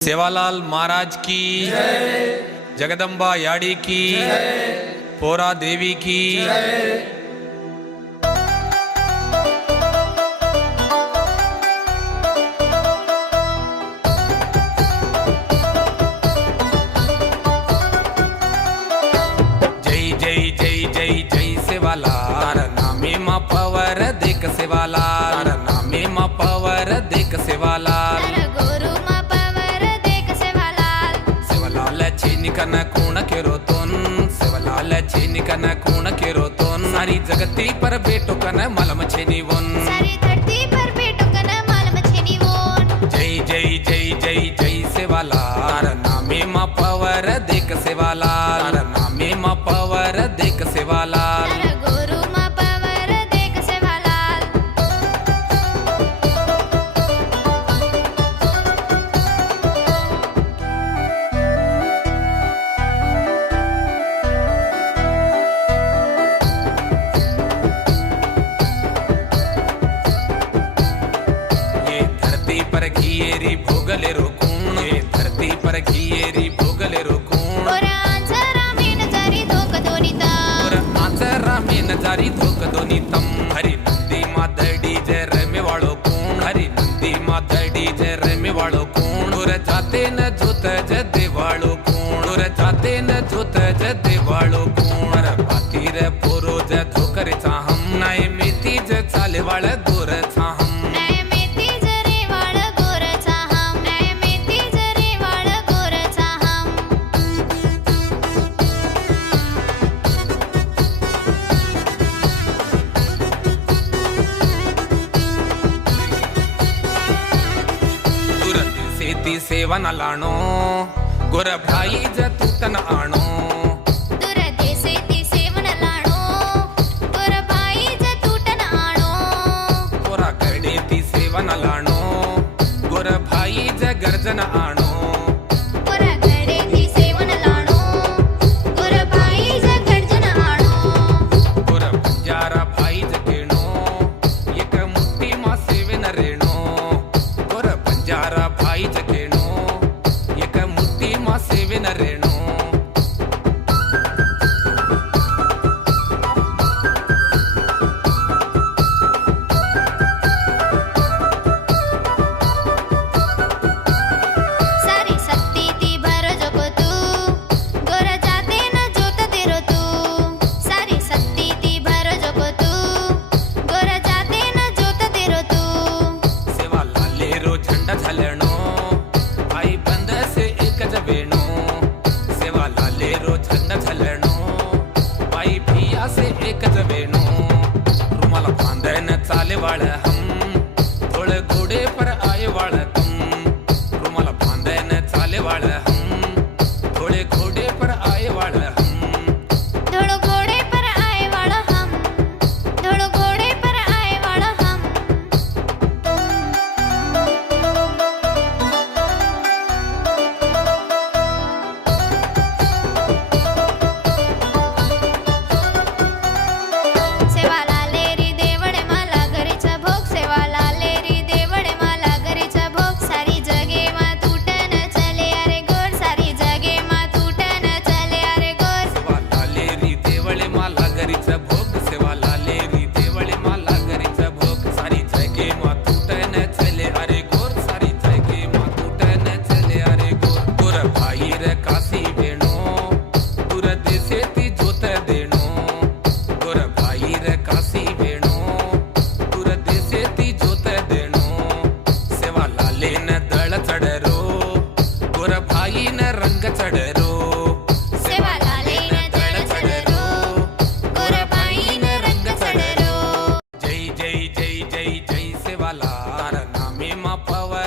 सेवालाल महाराज की जगदम्बा याड़ी की पोरा देवी की जय जय जय जय जय सेवालाल नामे मा पवर देख सेवालाल नामे मा पवर देख सेवालाल चिनिकन कोण केरोतोन सेवलाल चिनिकन कोण केरोतोन सारी जगती पर बेटो कन मलम छेनीवोन सारी धरती पर बेटो कन मलम छेनीवोन जय जय जय जय जय सेवालाल नामे मा पवर देख सेवालाल नामे मा पवर देख सेवालाल गुरु मा पवर देख सेवालाल पर घिएरी भोगले रोकून ये धरती पर घिएरी भोगले रोकून और आंसरा में नजारी धोक दोनितम और आंसरा में नजारी धोक दोनितम हरी नंदी मादड़ी जय रमे वालो कूण हरी नंदी मादड़ी जय रमे वालो कूण और जाते न जोत जदे वालो कूण और जाते न जोत जदे वालो कूण अरे बाती रे पोरो ज धोकर चाहम नाय मेथी ज चाले वाला दूर चाहम सेवन लाणो गुर भाई जतूतन आणो दूर देसे ती सेवन लाणो गुर भाई जतूतन आणो पोरा करडे ती सेवन लाणो गुर भाई ज गर्जन आणो पोरा करडे ती सेवन लाणो गुर भाई ज गर्जन आणो गुर बंजारा भाई ज केणो एक मुट्टी मा सेवन रेणो गुर बंजारा भाई ज केणो सेवन रेणो सारी शक्ति ती भर जोको तू गोरा जाते न जोत तेरो तू सारी शक्ति ती भर जोको तू गोरा जाते न जोत तेरो तू सेवा लाले रो झंडा झलणो आई बंद से एक जवेणो सेवा लाले रो झंडा झलणो आई भिया से एक जवेणो रुमाल बांधन चाले वाळ हम थोड़े घोड़े पर आए वाळ तुम रुमाल बांधन चाले वाळ हम थोड़े घोड़े पर आए वाळ हम थोड़ो घोड़े पर आए वाला हम थोड़ो घोड़े पर आए वाला हम सेवालाले री देवडे मला घरीचा भोग सेवालाले री देवडे मला घरीचा भोग सारी जगे मा तूटन चले अरे गोर सारी जगे मा तूटन चले अरे गोर सेवा लाले री देवळे मला घरीचा भोग सेवा लाले री देवळे मला घरीचा भोग सारी जगे मा तूटन चले अरे गोर सारी जगे मा तूटन चले अरे गोर गोर भाई रे काशी वेणो दूर देशे ती जोत देणो गोर भाई रे काशी वेणो दूर देशे ती जोत देणो सेवा लाले न दळ चढरो गोर भाई न रंग चढरो सेवालाले न दळ चढरो गोर बाई न रंग चढरो जय जय जय जय जय सेवालाल नामे मा पवर